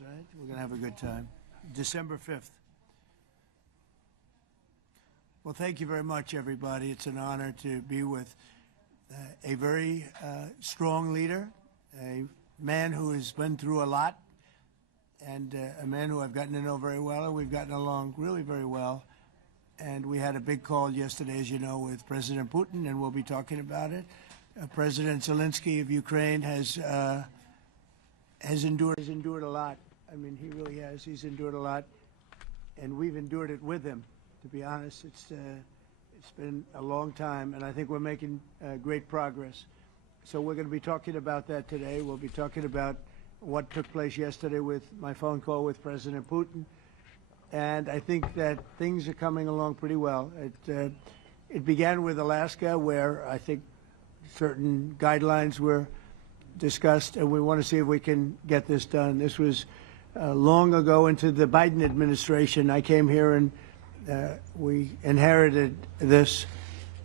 Right? We're going to have a good time. December 5th. Well, thank you very much, everybody. It's an honor to be with a very strong leader, a man who has been through a lot, and a man who I've gotten to know very well, and we've gotten along really very well. And we had a big call yesterday, as you know, with President Putin, and we'll be talking about it. President Zelensky of Ukraine has endured a lot. I mean, he really has. He's endured a lot, and we've endured it with him. To be honest, it's been a long time, and I think we're making great progress. So we're going to be talking about that today. We'll be talking about what took place yesterday with my phone call with President Putin, and I think that things are coming along pretty well. It began with Alaska, where I think certain guidelines were discussed, and we want to see if we can get this done. This was long ago into the Biden administration. I came here and we inherited this,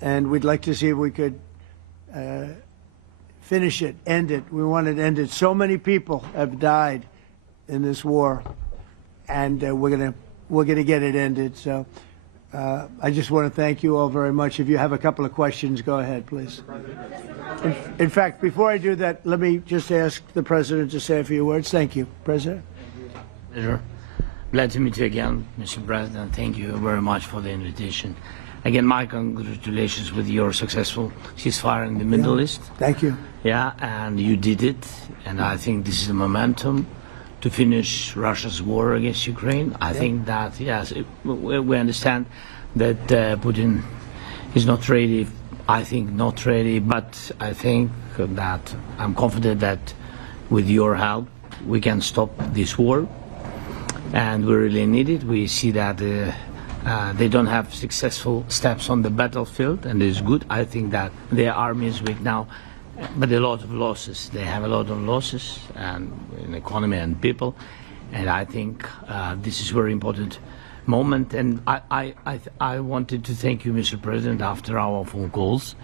and we'd like to see if we could finish it, end it. We want it ended. So many people have died in this war, and we're gonna get it ended. So I just want to thank you all very much. If you have a couple of questions, go ahead, please. In fact, before I do that, let me just ask the President to say a few words. Thank you, President. Pleasure. Glad to meet you again, Mr. President. Thank you very much for the invitation. Again, my congratulations with your successful ceasefire in the Middle East. Thank you. Yeah, and you did it, and I think this is a momentum to finish Russia's war against Ukraine. I think that, yes, we understand that Putin is not ready. I think not ready, but I think that I'm confident that with your help we can stop this war, and we really need it. We see that they don't have successful steps on the battlefield, and it's good. I think that their army is weak now, but a lot of losses. They have a lot of losses and in economy and people, and I think this is a very important moment. And I wanted to thank you, Mr. President, after our phone calls.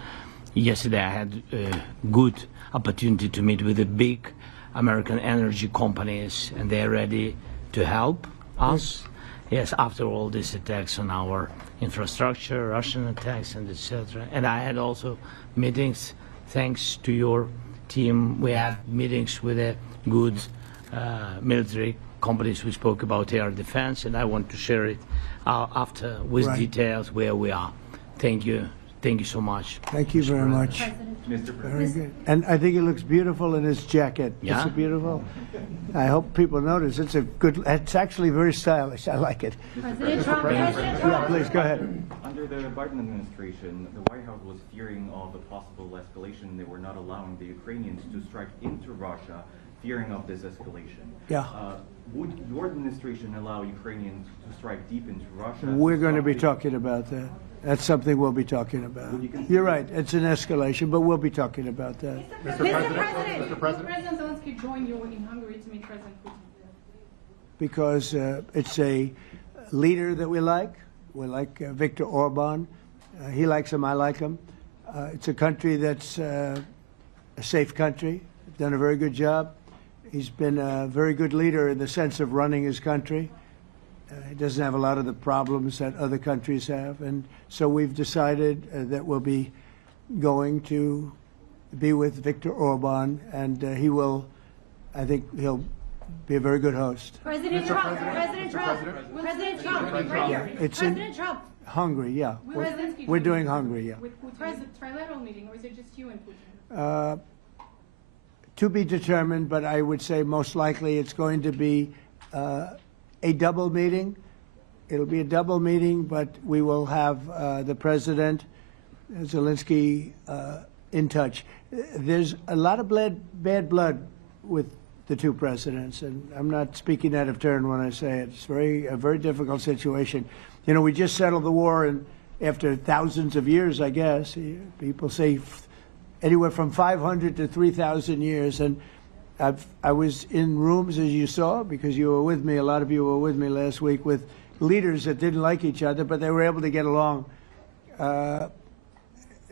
Yesterday I had a good opportunity to meet with the big American energy companies, and they're ready to help us. Yes, after all these attacks on our infrastructure, Russian attacks, and etc. And I had also meetings. Thanks to your team, we had meetings with a good military companies. We spoke about air defense, and I want to share it after with details where we are. Thank you. Thank you so much. Thank you very much. Mr. President. Very good. And I think it looks beautiful in his jacket. Yeah. It's beautiful. I hope people notice. It's a good. It's actually very stylish. I like it. President Trump. Yeah, please go ahead. Under the Biden administration, the White House was fearing of a possible escalation. They were not allowing the Ukrainians to strike into Russia, fearing of this escalation. Yeah. Would your administration allow Ukrainians to strike deep into Russia? We're going to be talking about that. That's something we'll be talking about. You're right. It's an escalation, but we'll be talking about that. Mr. President, will President Zelensky join you in Hungary to meet President Putin? Because it's a leader that we like. We like Viktor Orban. He likes him. I like him. It's a country that's a safe country. Done a very good job. He's been a very good leader in the sense of running his country. He doesn't have a lot of the problems that other countries have. And so we've decided that we'll be going to be with Viktor Orban, and he will, I think he'll be a very good host. President Trump. President Trump. President Trump. Right here. It's President Trump. Hungary, yeah. We're doing Hungary, yeah. With Putin. Trilateral meeting, or is it just you and Putin? To be determined, but I would say most likely it's going to be a double meeting. It'll be a double meeting, but we will have the President, Zelensky, in touch. There's a lot of bad blood with the two presidents, and I'm not speaking out of turn when I say it. It's a very difficult situation. You know, we just settled the war, and after thousands of years, I guess. People say anywhere from 500 to 3,000 years, and I was in rooms, as you saw, because you were with me, a lot of you were with me last week, with leaders that didn't like each other, but they were able to get along.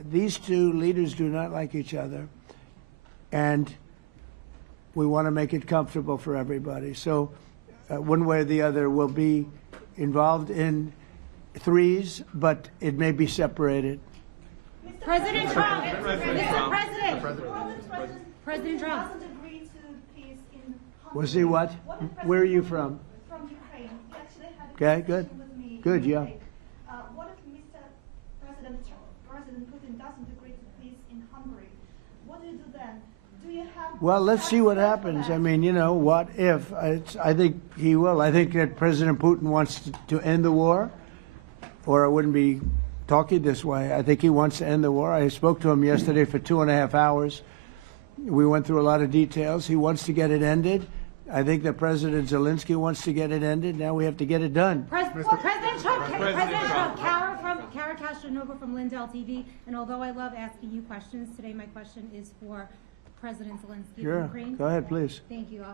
These two leaders do not like each other, and we want to make it comfortable for everybody. So one way or the other, we'll be involved in threes, but it may be separated. President Trump. Mr. President. President Trump. Doesn't agree to peace in Hungary. Was he what? Where are you from? From Ukraine. He actually had a Okay, good. conversation with me Good, in yeah. Ukraine. What if President Putin doesn't agree to peace in Hungary? What do you do then? Do you have? Well, let's see what happens. I mean, you know, what if? I think he will. I think that President Putin wants to end the war, or I wouldn't be talking this way. I think he wants to end the war. I spoke to him yesterday for 2.5 hours. We went through a lot of details. He wants to get it ended. I think that President Zelensky wants to get it ended. Now we have to get it done. President Trump. Kara Castronova from Lindell TV. And although I love asking you questions, today my question is for President Zelensky of Sure. Ukraine. Go ahead, please. Thank you.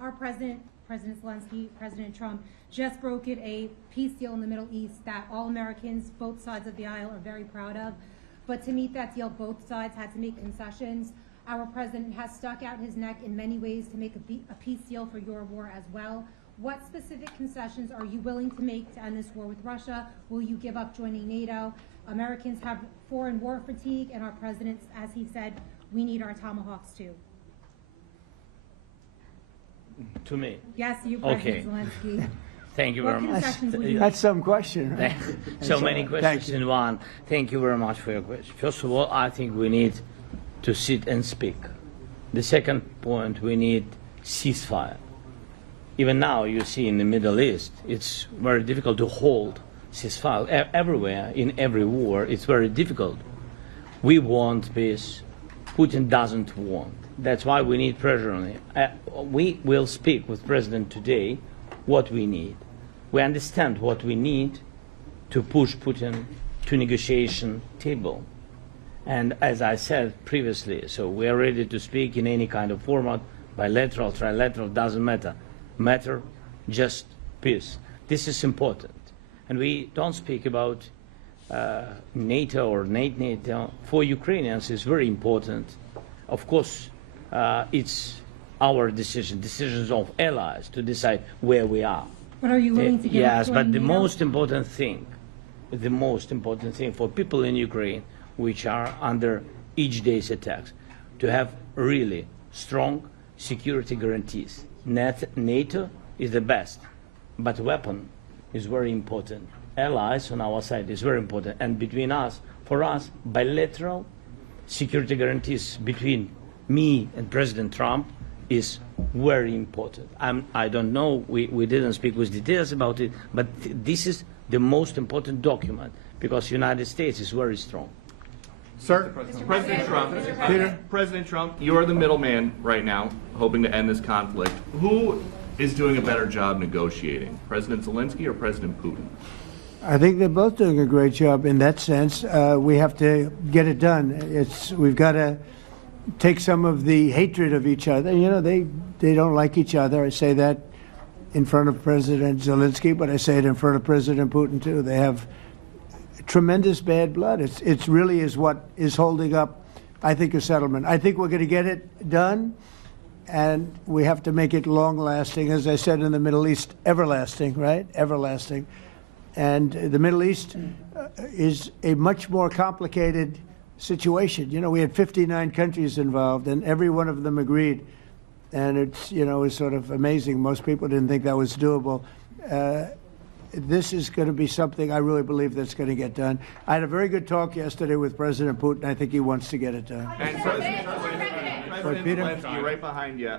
Our President Zelensky, President Trump, just brokered a peace deal in the Middle East that all Americans, both sides of the aisle, are very proud of. But to meet that deal, both sides had to make concessions. Our president has stuck out his neck in many ways to make a peace deal for your war as well. What specific concessions are you willing to make to end this war with Russia? Will you give up joining NATO? Americans have foreign war fatigue, and our president, as he said, we need our tomahawks too. To me. Yes, you, Okay. President Zelensky. Thank you What very much. concessions will you That's some question, right? So many Thank questions you. in one. Thank you very much for your question. First of all, I think we need to sit and speak. The second point, we need ceasefire. Even now, you see in the Middle East, it's very difficult to hold ceasefire. Everywhere, in every war, it's very difficult. We want peace. Putin doesn't want. That's why we need pressure on him. We will speak with President today what we need. We understand what we need to push Putin to negotiation table. And as I said previously, so we are ready to speak in any kind of format, bilateral, trilateral, doesn't matter. Matter just peace. This is important. And we don't speak about NATO or NATO. For Ukrainians, it's very important. Of course, it's our decisions of allies to decide where we are. But are you willing to give Yes, up but joining the NATO? most important thing for people in Ukraine, which are under each day's attacks, to have really strong security guarantees. NATO is the best, but weapon is very important. Allies on our side is very important, and between us, for us, bilateral security guarantees between me and President Trump is very important. I don't know, we didn't speak with details about it, but this is the most important document because the United States is very strong. Sir, President Trump, Peter? President Trump, you are the middleman right now, hoping to end this conflict. Who is doing a better job negotiating, President Zelensky or President Putin? I think they're both doing a great job in that sense. We have to get it done. We've got to take some of the hatred of each other. You know, they don't like each other. I say that in front of President Zelensky, but I say it in front of President Putin too. They have tremendous bad blood. It's really is what is holding up, I think, a settlement. I think we're going to get it done, and we have to make it long-lasting. As I said in the Middle East, everlasting, right? Everlasting. And the Middle East is a much more complicated situation. You know, we had 59 countries involved, and every one of them agreed. And it's, you know, it's sort of amazing. Most people didn't think that was doable. This is going to be something I really believe that's going to get done. I had a very good talk yesterday with President Putin. I think he wants to get it done. And President Peter? Zelensky, right behind you.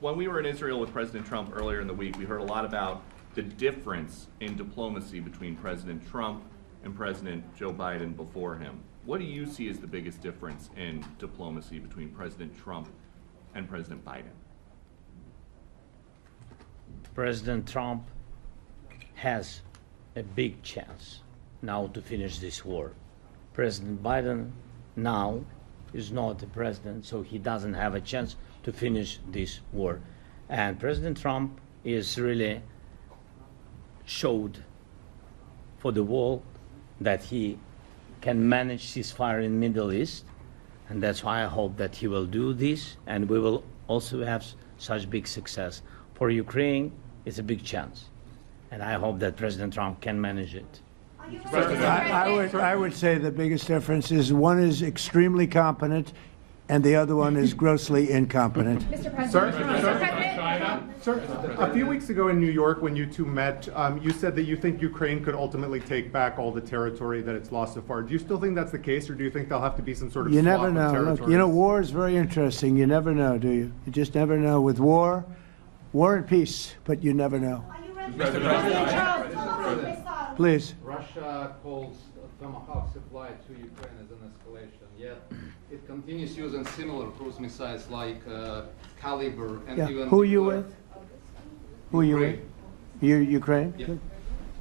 When we were in Israel with President Trump earlier in the week, we heard a lot about the difference in diplomacy between President Trump and President Joe Biden before him. What do you see as the biggest difference in diplomacy between President Trump and President Biden? President Trump has a big chance now to finish this war. President Biden now is not the president, so he doesn't have a chance to finish this war. And President Trump is really showed for the world that he can manage ceasefire in Middle East, and that's why I hope that he will do this, and we will also have such big success. For Ukraine, it's a big chance. And I hope that President Trump can manage it. Are you ready, Mr. President? I would say the biggest difference is one is extremely competent and the other one is grossly incompetent. Mr. President. Sir, Mr. President. Sir, a few weeks ago in New York, when you two met, you said that you think Ukraine could ultimately take back all the territory that it's lost so far. Do you still think that's the case, or do you think there'll have to be some sort of You swap never of know. territories? Look, you know, war is very interesting. You never know, do you? You just never know. With war and peace, but you never know. Are you ready, Mr. President? Tomahawk missile. Please. Russia calls Tomahawk supply to Ukraine as an escalation, yet it continues using similar cruise missiles like Caliber and Yeah. even... Who are you with? Who are you with? Ukraine. Ukraine? Yeah.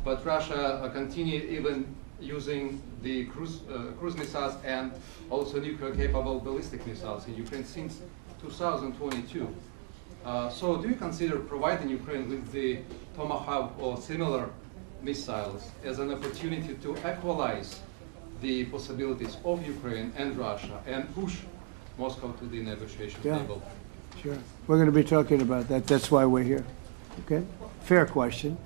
But Russia continue even using the cruise missiles and also nuclear-capable ballistic missiles in Ukraine since 2022. So do you consider providing Ukraine with the Tomahawk or similar missiles as an opportunity to equalize the possibilities of Ukraine and Russia and push Moscow to the negotiation Yeah. table? Sure. We're going to be talking about that. That's why we're here. Okay? Fair question.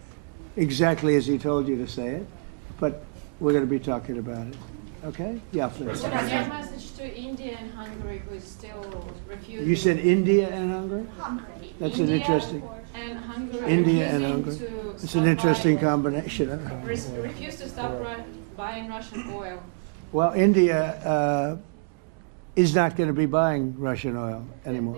Exactly as he told you to say it. But we're going to be talking about it. Okay? Yeah, please. What is your message to India and Hungary who is still refusing? You said India and Hungary? That's an India interesting. And Hungary India and refusing Hungary. to It's stop an interesting buying- combination. refuse to stop buying Russian oil. Well, India is not going to be buying Russian oil anymore.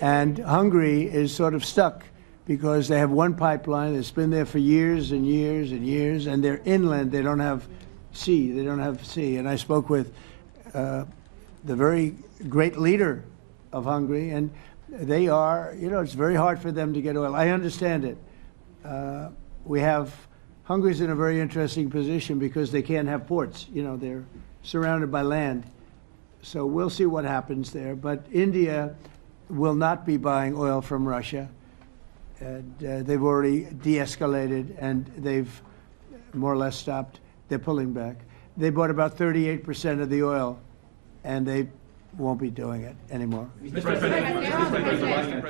And Hungary is sort of stuck because they have one pipeline that's been there for years and years and years, and they're inland. They don't have sea. They don't have sea. And I spoke with the very great leader of Hungary, and they are, you know, it's very hard for them to get oil. I understand it. Hungary's in a very interesting position because they can't have ports. You know, they're surrounded by land. So we'll see what happens there. But India will not be buying oil from Russia. And they've already de-escalated, and they've more or less stopped. They're pulling back. They bought about 38% of the oil, and they won't be doing it anymore. Mr. President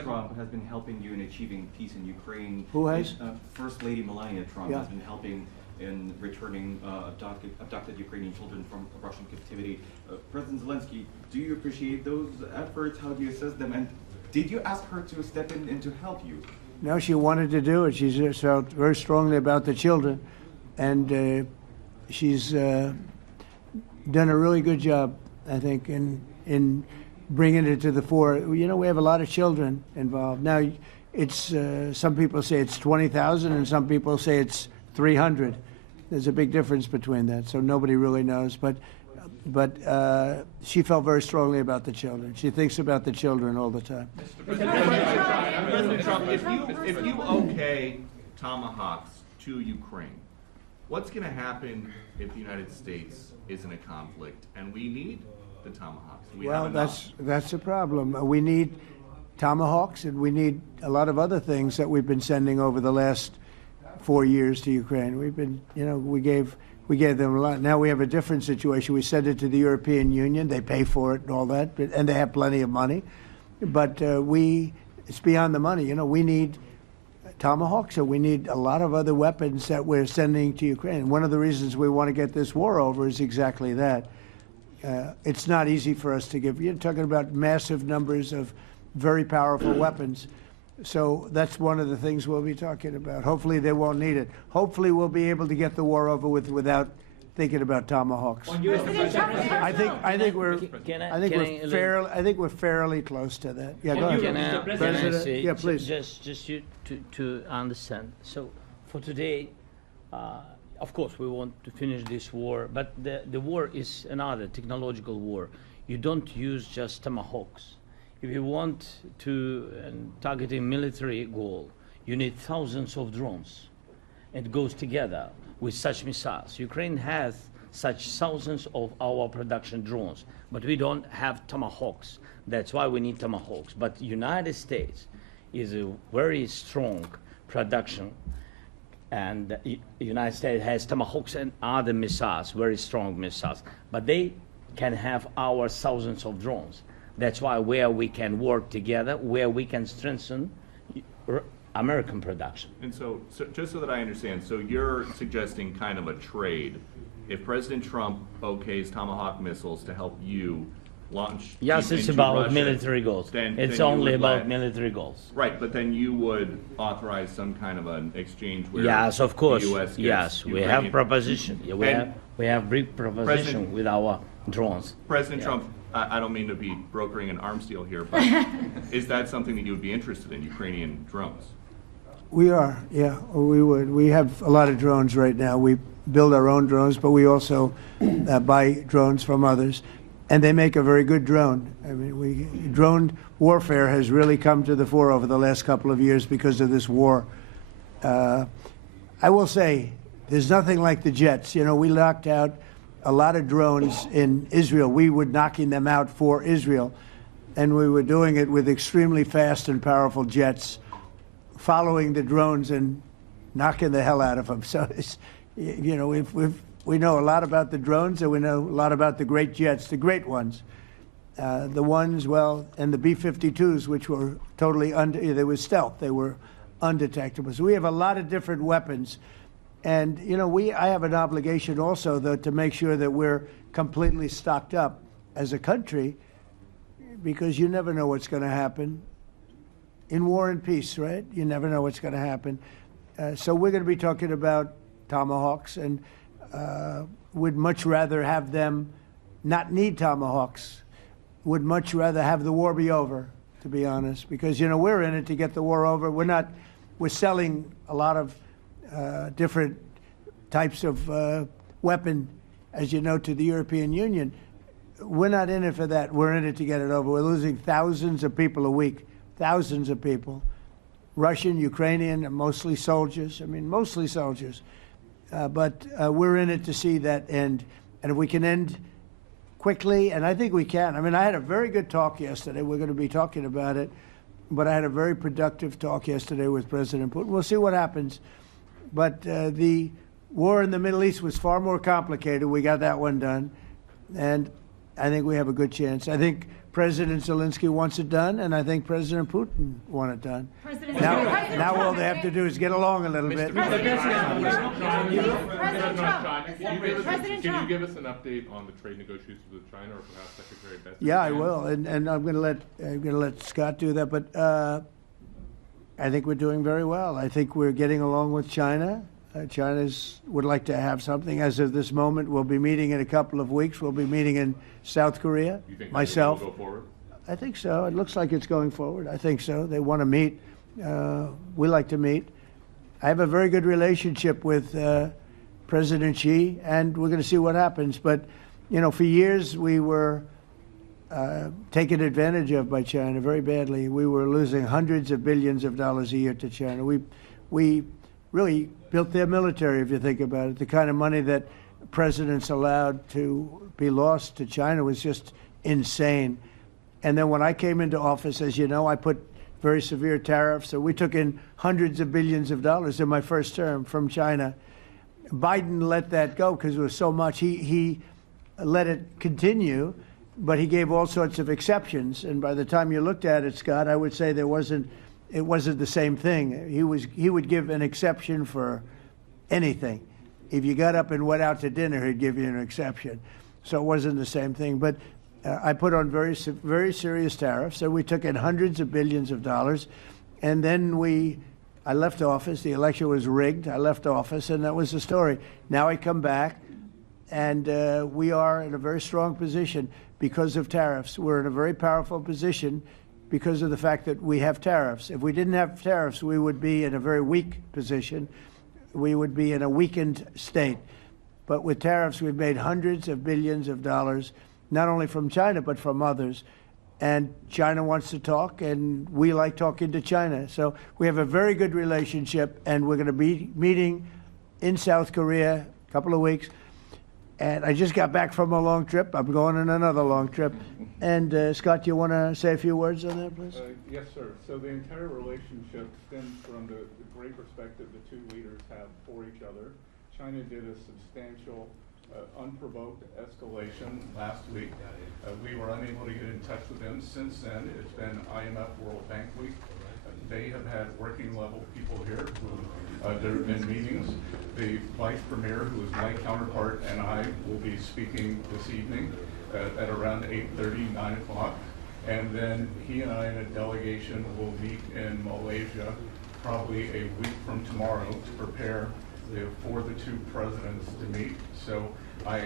Trump has been helping you in achieving peace in Ukraine. Who has? First Lady Melania Trump Yeah. has been helping in returning abducted Ukrainian children from Russian captivity. President Zelensky, do you appreciate those efforts? How do you assess them? And did you ask her to step in and to help you? No, she wanted to do it. She's felt very strongly about the children, and she's done a really good job, I think, in bringing it to the fore. You know, we have a lot of children involved. Now, it's some people say it's 20,000, and some people say it's 300. There's a big difference between that, so nobody really knows. But she felt very strongly about the children. She thinks about the children all the time. President Trump, if you okay Tomahawks to Ukraine, what's going to happen if the United States is in a conflict and we need the Tomahawks? Do we have Well, enough? that's a problem. We need Tomahawks, and we need a lot of other things that we've been sending over the last 4 years to Ukraine. We've been, you know, we gave them a lot. Now we have a different situation. We send it to the European Union. They pay for it and all that, and they have plenty of money. But it's beyond the money. You know, we need Tomahawks, and we need a lot of other weapons that we're sending to Ukraine. One of the reasons we want to get this war over is exactly that. It's not easy for us to give. You're talking about massive numbers of very powerful weapons. So that's one of the things we'll be talking about. Hopefully they won't need it. Hopefully we'll be able to get the war over with without thinking about Tomahawks. I think we're fairly close to that. Yeah, go ahead. Can I say, Yeah, please. just you to understand. So for today, of course, we want to finish this war, but the war is another technological war. You don't use just Tomahawks. If you want to target a military goal, you need thousands of drones. It goes together with such missiles. Ukraine has such thousands of our production drones, but we don't have Tomahawks. That's why we need Tomahawks. But United States is a very strong production, and the United States has Tomahawks and other missiles, very strong missiles, but they can have our thousands of drones. That's why where we can work together, where we can strengthen American production. And so just so that I understand, so you're suggesting kind of a trade. If President Trump okays Tomahawk missiles to help you launch Yes, it's into about Russia, military goals. then It's you only would about let- military goals. Right, but then you would authorize some kind of an exchange where Yes, of course. the U.S. gets Yes, we have Ukrainian- proposition. Yeah, And we have big proposition President- with our drones. President Trump, I don't mean to be brokering an arms deal here, but is that something that you would be interested in, Ukrainian drones? We are, yeah, we would. We have a lot of drones right now. We build our own drones, but we also buy drones from others, and they make a very good drone. I mean, drone warfare has really come to the fore over the last couple of years because of this war. I will say, there's nothing like the jets. You know, we knocked out a lot of drones in Israel. We were knocking them out for Israel, and we were doing it with extremely fast and powerful jets, following the drones and knocking the hell out of them. So, it's, you know, we know a lot about the drones, and we know a lot about the great jets, the great ones. The ones, well, and the B-52s, which were totally they were stealth. They were undetectable. So we have a lot of different weapons. And, you know, I have an obligation also, though, to make sure that we're completely stocked up as a country, because you never know what's going to happen. In war and peace, right? You never know what's going to happen. So we're going to be talking about Tomahawks, and would much rather have them not need Tomahawks. Would much rather have the war be over, to be honest, because, you know, we're in it to get the war over. We're selling a lot of different types of weapon, as you know, to the European Union. We're not in it for that. We're in it to get it over. We're losing thousands of people a week. Thousands of people, Russian, Ukrainian, and mostly soldiers. I mean, mostly soldiers. But we're in it to see that end. And if we can end quickly, and I think we can. I mean, I had a very good talk yesterday. We're going to be talking about it. But I had a very productive talk yesterday with President Putin. We'll see what happens. But the war in the Middle East was far more complicated. We got that one done. And I think we have a good chance. I think President Zelensky wants it done, and I think President Putin wants it done. Now all they have to do is get along a little bit. President Trump. Can you give us an update on the trade negotiations with China, or perhaps Secretary Bessent? Yeah, I will, and I'm going to let Scott do that. But I think we're doing very well. I think we're getting along with China. China would like to have something. As of this moment, we'll be meeting in a couple of weeks. We'll be meeting in South Korea. You think myself. will go forward? I think so. It looks like it's going forward. I think so. They want to meet. We like to meet. I have a very good relationship with President Xi, and we're going to see what happens. But, you know, for years we were taken advantage of by China very badly. We were losing hundreds of billions of dollars a year to China. We really built their military, if you think about it. The kind of money that presidents allowed to be lost to China was just insane. And then when I came into office, as you know, I put very severe tariffs. So we took in hundreds of billions of dollars in my first term from China. Biden let that go because it was so much. He let it continue, but he gave all sorts of exceptions. And by the time you looked at it, Scott, I would say it wasn't the same thing. He would give an exception for anything. If you got up and went out to dinner, he'd give you an exception. So it wasn't the same thing. But I put on very serious tariffs. So we took in hundreds of billions of dollars. And then I left office. The election was rigged. I left office, and that was the story. Now I come back, and we are in a very strong position because of tariffs. We're in a very powerful position because of the fact that we have tariffs. If we didn't have tariffs, we would be in a very weak position. We would be in a weakened state. But with tariffs, we've made hundreds of billions of dollars, not only from China, but from others. And China wants to talk, and we like talking to China. So we have a very good relationship, and we're going to be meeting in South Korea a couple of weeks. And I just got back from a long trip. I'm going on another long trip. And Scott, do you want to say a few words on that, please? Yes, sir. So the entire relationship stems from the great respect that the two leaders have for each other. China did a substantial unprovoked escalation last week. We were unable to get in touch with them. Since then, it's been IMF World Bank Week. They have had working level people here who there have been meetings. The Vice Premier, who is my counterpart, and I will be speaking this evening at around 8:30, 9 o'clock. And then he and I and a delegation will meet in Malaysia probably a week from tomorrow to prepare for the two presidents to meet. So I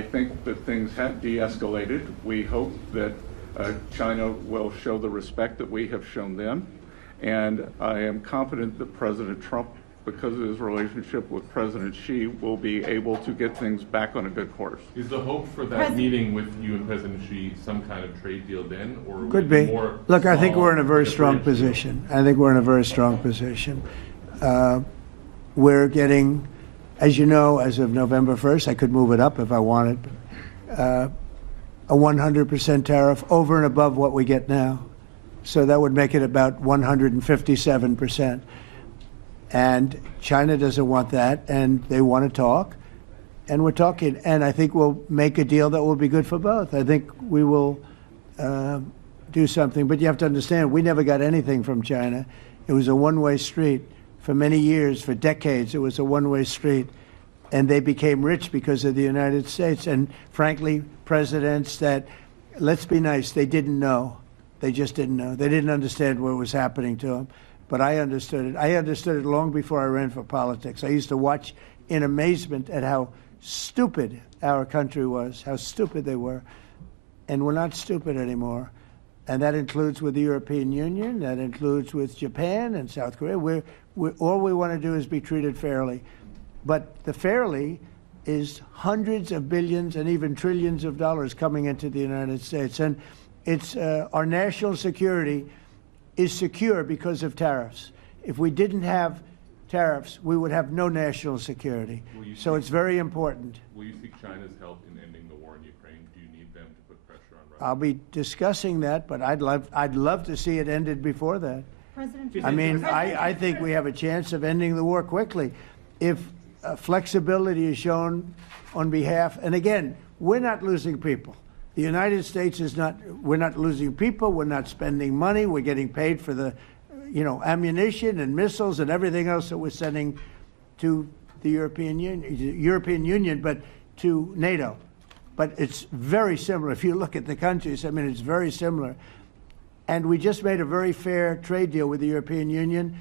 think that things have de-escalated. We hope that China will show the respect that we have shown them. And I am confident that President Trump, because of his relationship with President Xi, will be able to get things back on a good course. Is the hope for that meeting with you and President Xi some kind of trade deal then, or would Could it be. more Look, I think small, we're in a very like strong bridge deal? position. I think we're in a very strong position. We're getting, as you know, as of November 1st, I could move it up if I wanted, a 100% tariff over and above what we get now. So that would make it about 157%. And China doesn't want that, and they want to talk, and we're talking. And I think we'll make a deal that will be good for both. I think we will do something. But you have to understand, we never got anything from China. It was a one-way street. For many years, for decades, it was a one-way street. And they became rich because of the United States. And frankly, presidents that, let's be nice, they didn't know. They just didn't know. They didn't understand what was happening to them. But I understood it. I understood it long before I ran for politics. I used to watch in amazement at how stupid our country was, how stupid they were. And we're not stupid anymore. And that includes with the European Union, that includes with Japan and South Korea. All we want to do is be treated fairly. But the fairly is hundreds of billions and even trillions of dollars coming into the United States. And it's our national security is secure because of tariffs. If we didn't have tariffs, we would have no national security. So it's very important. Will you seek China's help in ending the war in Ukraine? Do you need them to put pressure on Russia? I'll be discussing that, but I'd love to see it ended before that. I mean, I think we have a chance of ending the war quickly if flexibility is shown on behalf. And again, we're not losing people. The United States is not. We're not losing people. We're not spending money. We're getting paid for the, ammunition and missiles and everything else that we're sending to the European Union, but to NATO. But it's very similar. If you look at the countries, I mean, it's very similar. And we just made a very fair trade deal with the European Union,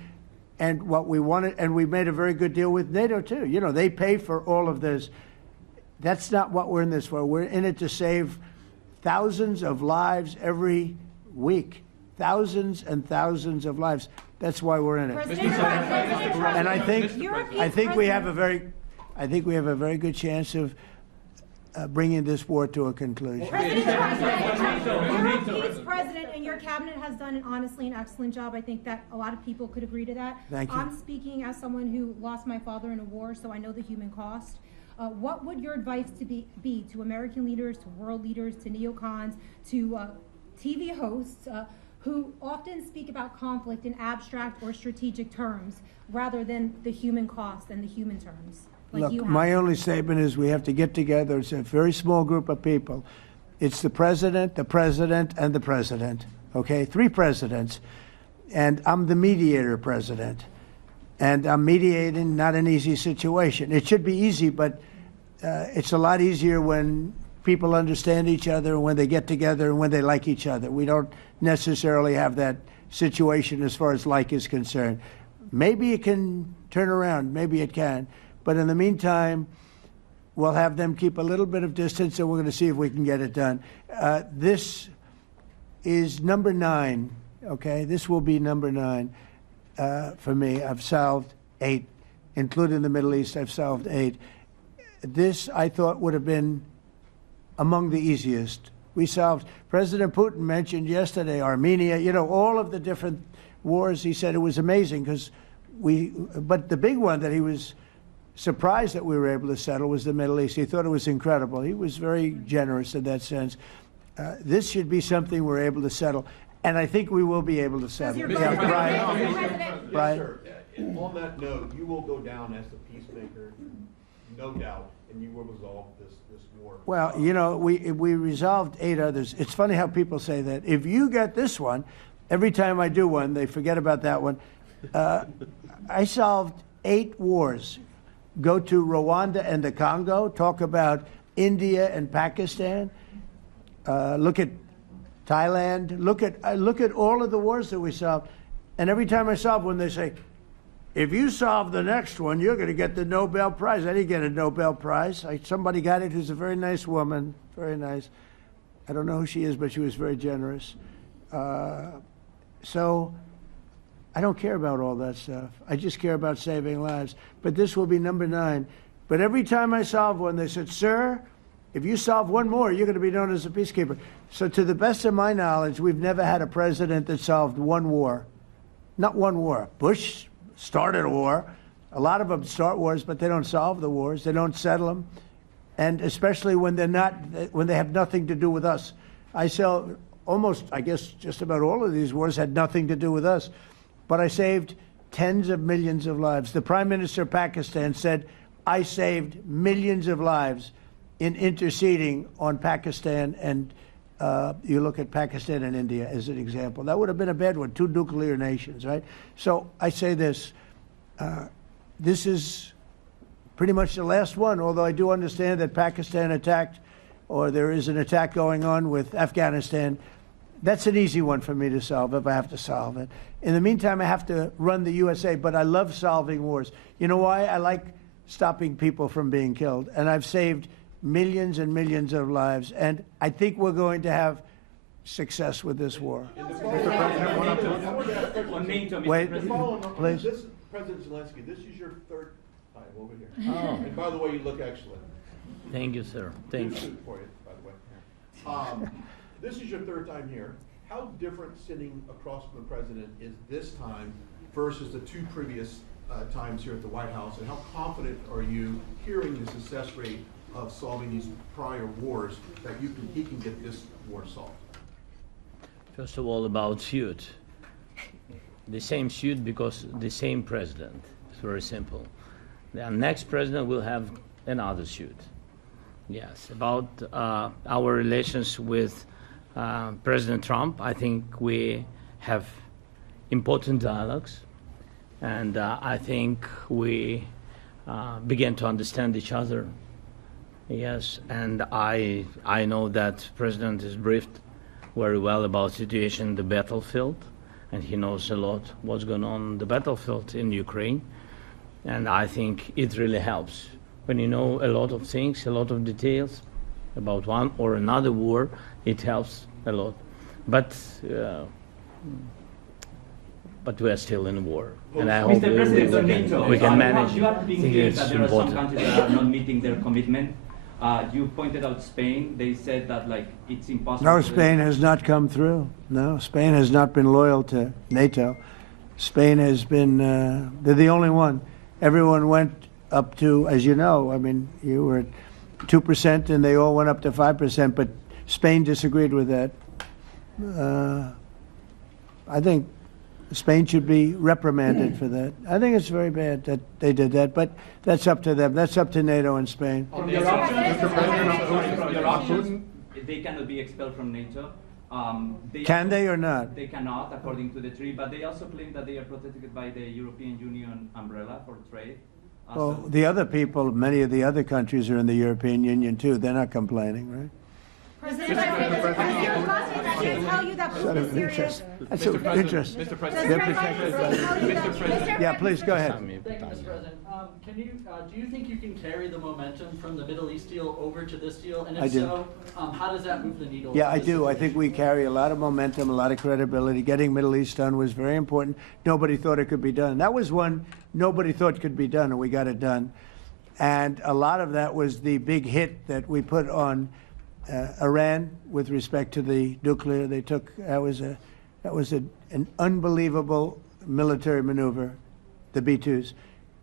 and what we wanted, and we made a very good deal with NATO too. They pay for all of this. That's not what we're in this for. We're in it to save thousands of lives every week. Thousands and thousands of lives. That's why we're in it. And I think we have a very good chance of bringing this war to a conclusion. Europe's president and your cabinet has done honestly an excellent job. I think that a lot of people could agree to that. Thank you. I'm speaking as someone who lost my father in a war, so I know the human cost. What would your advice be to American leaders, to world leaders, to neocons, to TV hosts who often speak about conflict in abstract or strategic terms rather than the human cost and the human terms? Like Look, my only statement is we have to get together. It's a very small group of people. It's the president, and the president. Okay, 3 presidents. And I'm the mediator president. And I'm mediating not an easy situation. It should be easy, but it's a lot easier when people understand each other, when they get together, and when they like each other. We don't necessarily have that situation as far as like is concerned. Maybe it can turn around. Maybe it can. But in the meantime, we'll have them keep a little bit of distance, and we're going to see if we can get it done. This is number 9, okay? This will be number 9 for me. I've solved 8, including the Middle East. I've solved 8. This, I thought, would have been among the easiest. We solved, President Putin mentioned yesterday Armenia, all of the different wars. He said it was amazing because but the big one that he was surprised that we were able to settle was the Middle East. He thought it was incredible. He was very generous in that sense. This should be something we're able to settle, and I think we will be able to settle. Brian? Yes, sir. On that note, you will go down as the peacemaker, no doubt. and you will resolve this war. Well, you know, we resolved 8 others. It's funny how people say that. If you get this one, every time I do one, they forget about that one. I solved 8 wars. Go to Rwanda and the Congo, talk about India and Pakistan, look at Thailand, look at all of the wars that we solved. And every time I solve one, they say, if you solve the next one, you're going to get the Nobel Prize. I didn't get a Nobel Prize. Somebody got it who's a very nice woman, very nice. I don't know who she is, but she was very generous. So I don't care about all that stuff. I just care about saving lives. But this will be number 9. But every time I solve one, they said, sir, if you solve one more, you're going to be known as a peacekeeper. So to the best of my knowledge, we've never had a president that solved one war. Not one war. Bush started a war. A lot of them start wars, but they don't solve the wars. They don't settle them. And especially when when they have nothing to do with us. I guess just about all of these wars had nothing to do with us. But I saved tens of millions of lives. The Prime Minister of Pakistan said, I saved millions of lives in interceding on Pakistan, and you look at Pakistan and India as an example. That would have been a bad one, 2 nuclear nations, right? So I say this, this is pretty much the last one, although I do understand that Pakistan attacked, or there is an attack going on with Afghanistan. That's an easy one for me to solve if I have to solve it. In the meantime, I have to run the USA, but I love solving wars. You know why? I like stopping people from being killed, and I've saved millions and millions of lives, and I think we're going to have success with this war. Wait, please. This, President Zelensky, this is your 3rd time over here. Oh. And by the way, you look excellent. Thank you, sir. Thank Good you. suit for you, by the way. This is your 3rd time here. How different sitting across from the president is this time versus the 2 previous times here at the White House, and how confident are you hearing the success rate of solving these prior wars that he can get this war solved? First of all, about suit. The same suit because the same president. It's very simple. The next president will have another suit. Yes. About our relations with President Trump, I think we have important dialogues, and I think we begin to understand each other. Yes, and I know that President is briefed very well about situation in the battlefield, and he knows a lot what's going on the battlefield in Ukraine, and I think it really helps when you know a lot of things, a lot of details about one or another war. It helps a lot, but we are still in war, and I hope we can manage. You have been I think clear it's that there are some important. countries that are not meeting their commitment. You pointed out Spain. They said that it's impossible. No, Spain has not come through. No, Spain has not been loyal to NATO. Spain has been, they're the only one. Everyone went up to, as you know, I mean, you were at 2% and they all went up to 5%, but Spain disagreed with that. I think Spain should be reprimanded for that. I think it's very bad that they did that, but that's up to them. That's up to NATO and Spain. They cannot be expelled from NATO. Can they or not? They cannot, according to the treaty, but they also claim that they are protected by the European Union umbrella for trade. Well, the other people, many of the other countries are in the European Union too. They're not complaining, right? President, I tell you that Putin is serious. That's of interest. Mr. President. They're protected by Mr. President. Yeah, please, go ahead. Thank you, Mr. President. Do you think you can carry the momentum from the Middle East deal over to this deal? And I if do. so, how does that move the needle? Yeah, I in this do. I situation? think we carry a lot of momentum, a lot of credibility. Getting Middle East done was very important. Nobody thought it could be done. That was one nobody thought could be done, and we got it done. And a lot of that was the big hit that we put on Iran with respect to the nuclear. They took that was an unbelievable military maneuver, the B-2s,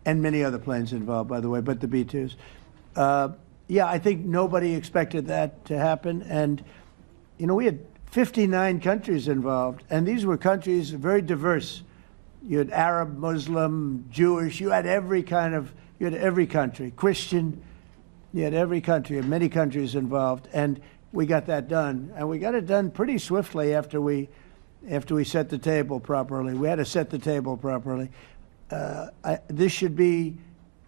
and many other planes involved, by the way, but the B-2s. Yeah, I think nobody expected that to happen, and you know we had 59 countries involved, and these were countries very diverse. You had Arab, Muslim, Jewish. You had every country, Christian. You had every country, many countries involved, and we got that done. And we got it done pretty swiftly after we set the table properly. We had to set the table properly. This should be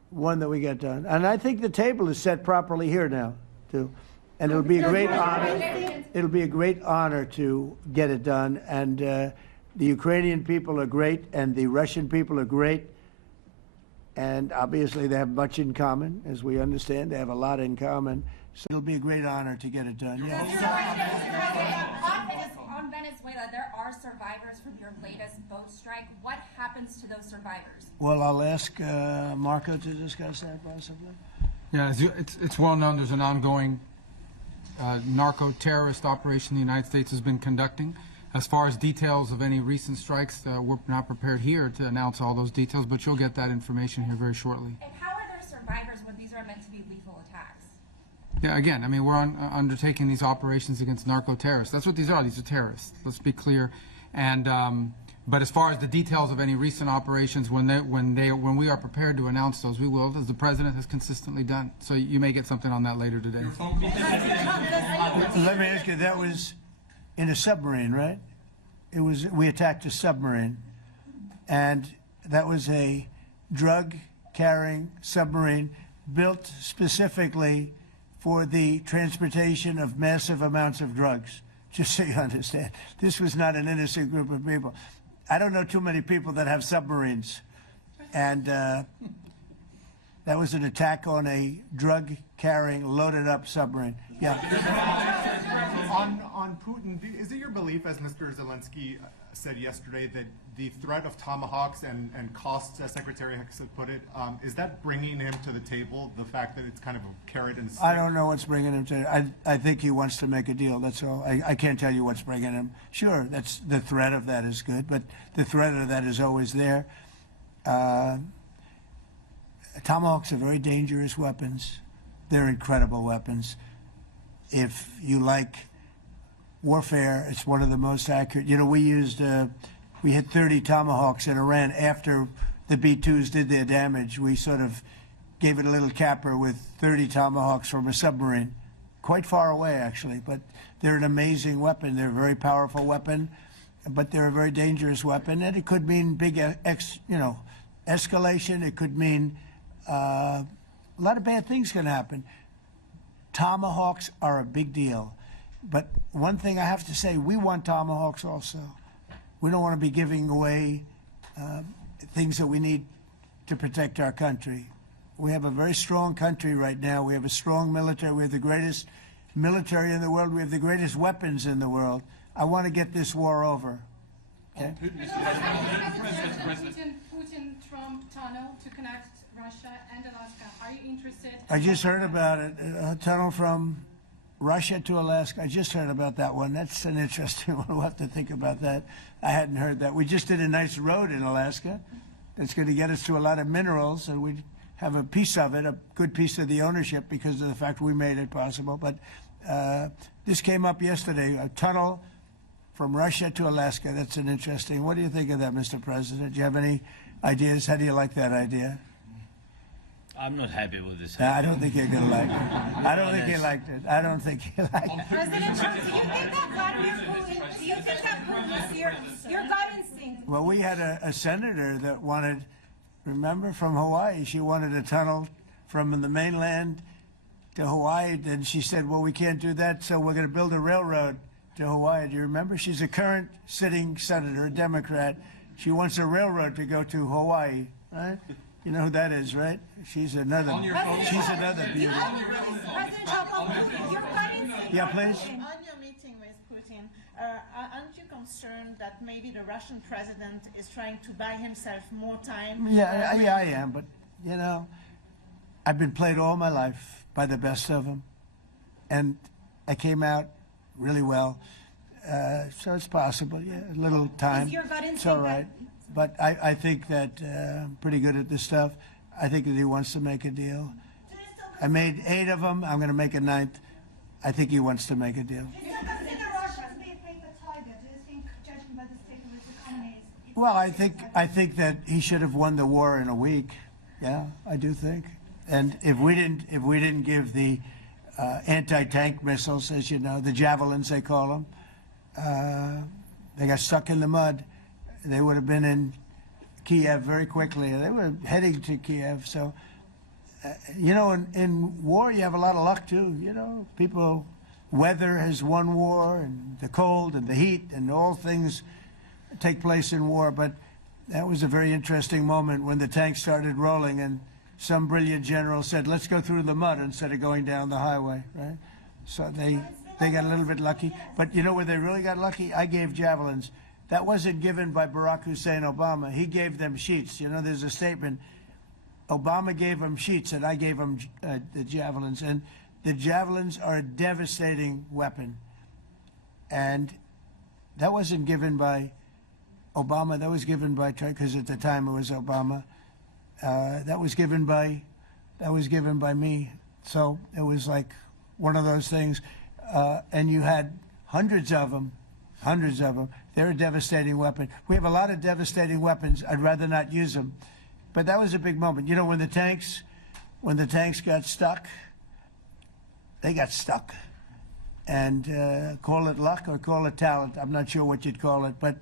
one that we get done. And I think the table is set properly here now, too. And it'll be a great honor. It'll be a great honor to get it done. And the Ukrainian people are great, and the Russian people are great. And obviously they have much in common, as we understand. They have a lot in common. So it'll be a great honor to get it done. Yeah. On Venezuela, there are survivors from your latest boat strike. What happens to those survivors? Well, I'll ask Marco to discuss that possibly. Yeah, it's well known there's an ongoing narco-terrorist operation the United States has been conducting. As far as details of any recent strikes, we're not prepared here to announce all those details, but you'll get that information here very shortly. And how are there survivors when these are meant to be lethal attacks? Yeah, again, I mean, we're undertaking these operations against narco-terrorists. That's what these are. These are terrorists. Let's be clear. And but as far as the details of any recent operations, when we are prepared to announce those, we will, as the president has consistently done. So you may get something on that later today. Let me ask you, that was in a submarine, right? We attacked a submarine, and that was a drug-carrying submarine built specifically for the transportation of massive amounts of drugs, just so you understand. This was not an innocent group of people. I don't know too many people that have submarines, and that was an attack on a drug-carrying, loaded-up submarine. Yeah. On Putin, is it your belief, as Mr. Zelensky said yesterday, that the threat of tomahawks and costs, as Secretary Hicks had put it, is that bringing him to the table, the fact that it's kind of a carrot and stick? I don't know what's bringing him to I think he wants to make a deal, that's all. I can't tell you what's bringing him. Sure, that's the threat of that is good, but the threat of that is always there. Tomahawks are very dangerous weapons. They're incredible weapons. If you like warfare, it's one of the most accurate. You know, we hit 30 Tomahawks in Iran after the B-2s did their damage. We sort of gave it a little capper with 30 Tomahawks from a submarine, quite far away actually, but they're an amazing weapon. They're a very powerful weapon, but they're a very dangerous weapon, and it could mean big, escalation. It could mean a lot of bad things can happen. Tomahawks are a big deal. But one thing I have to say, we want Tomahawks also. We don't want to be giving away things that we need to protect our country. We have a very strong country right now. We have a strong military. We have the greatest military in the world. We have the greatest weapons in the world. I want to get this war over. Okay? Putin-Trump tunnel to connect Russia and Alaska. Are you interested? I just heard about it. A tunnel from Russia to Alaska. I just heard about that one. That's an interesting one. We'll have to think about that. I hadn't heard that. We just did a nice road in Alaska that's going to get us to a lot of minerals, and we have a piece of it, a good piece of the ownership because of the fact we made it possible. But this came up yesterday, a tunnel from Russia to Alaska. That's an interesting. What do you think of that, Mr. President? Do you have any ideas? How do you like that idea? I'm not happy with this. I don't think you're going to like it. I don't think he liked it. I don't think he liked it. President Trump, do you think that Vladimir Putin, do you think that Putin is your gut instinct? Well, we had a senator that wanted, remember, from Hawaii, she wanted a tunnel from the mainland to Hawaii. Then she said, well, we can't do that, so we're going to build a railroad to Hawaii. Do you remember? She's a current sitting senator, a Democrat. She wants a railroad to go to Hawaii, right? You know who that is, right? She's another beauty. President Trump, your gut instinct. Yeah, please. On your meeting with Putin, aren't you concerned that maybe the Russian president is trying to buy himself more time? Yeah, I am, but, you know, I've been played all my life by the best of them, and I came out really well, so it's possible, yeah, a little time. Is your gut instinct it's all right. But I think that I'm pretty good at this stuff. I think that he wants to make a deal. I made 8 of them. I'm going to make a 9th. I think he wants to make a deal. Do you consider Russia to be a paper tiger? Do you think, judging by the state of its economy, Well, I think that he should have won the war in a week. Yeah, I do think. And if we didn't give the anti-tank missiles, as you know, the javelins they call them, they got stuck in the mud. They would have been in Kiev very quickly. They were heading to Kiev. So, you know, in war you have a lot of luck too. You know, weather has won war, and the cold and the heat and all things take place in war. But that was a very interesting moment when the tanks started rolling and some brilliant general said, let's go through the mud instead of going down the highway, right? So they got a little bit lucky. But you know where they really got lucky? I gave javelins. That wasn't given by Barack Hussein Obama. He gave them sheets. You know, there's a statement. Obama gave them sheets and I gave them the javelins. And the javelins are a devastating weapon. And that wasn't given by Obama. That was given by, because at the time it was Obama. That was given by me. So it was like one of those things. And you had hundreds of them. They're a devastating weapon. We have a lot of devastating weapons. I'd rather not use them. But that was a big moment. You know, when the tanks got stuck, they got stuck. And call it luck or call it talent. I'm not sure what you'd call it, but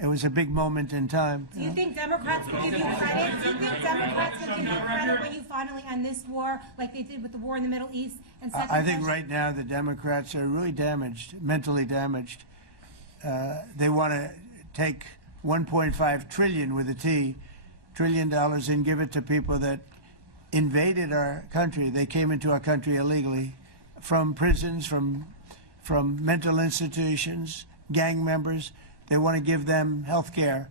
it was a big moment in time. Do you think Democrats could give you credit? Do you think Democrats could give you credit when you finally end this war, like they did with the war in the Middle East? And I think right now the Democrats are really damaged, mentally damaged. They want to take $1.5 trillion with a T, $1 trillion and give it to people that invaded our country. They came into our country illegally from prisons, from mental institutions, gang members. They want to give them health care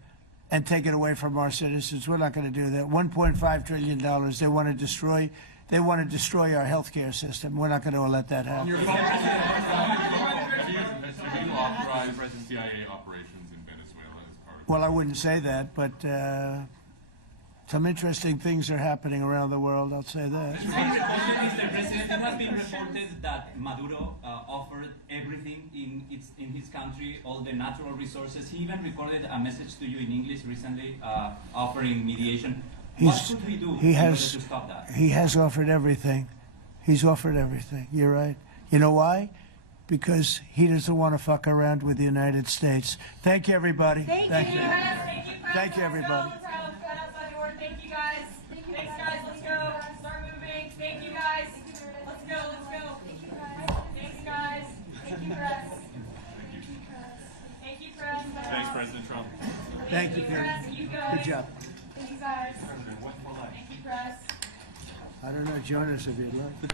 and take it away from our citizens. We're not going to do that. $1.5 trillion. They want to destroy. They want to destroy our health care system. We're not going to let that happen. Your you authorize CIA operations in Venezuela as part of. Well, I wouldn't say that, but some interesting things are happening around the world. I'll say that. Mr. President, it has been reported that Maduro offered everything in his country, all the natural resources. He even recorded a message to you in English recently, offering mediation. What should we do in order to stop that? He has offered everything. He's offered everything. You're right. You know why? Because he doesn't want to fuck around with the United States. Thank you, everybody. Thank you. Thank you, everybody. Thank you, guys. Thanks, guys. Let's go. Start moving. Thank you, guys. Let's go. Thank you, guys. Thanks, guys. Thank you, press. Thank you, press. Thanks, President Trump. Thank you, Karen. Good job. Thank you, guys. Thank you, press. I don't know. Join us if you'd like.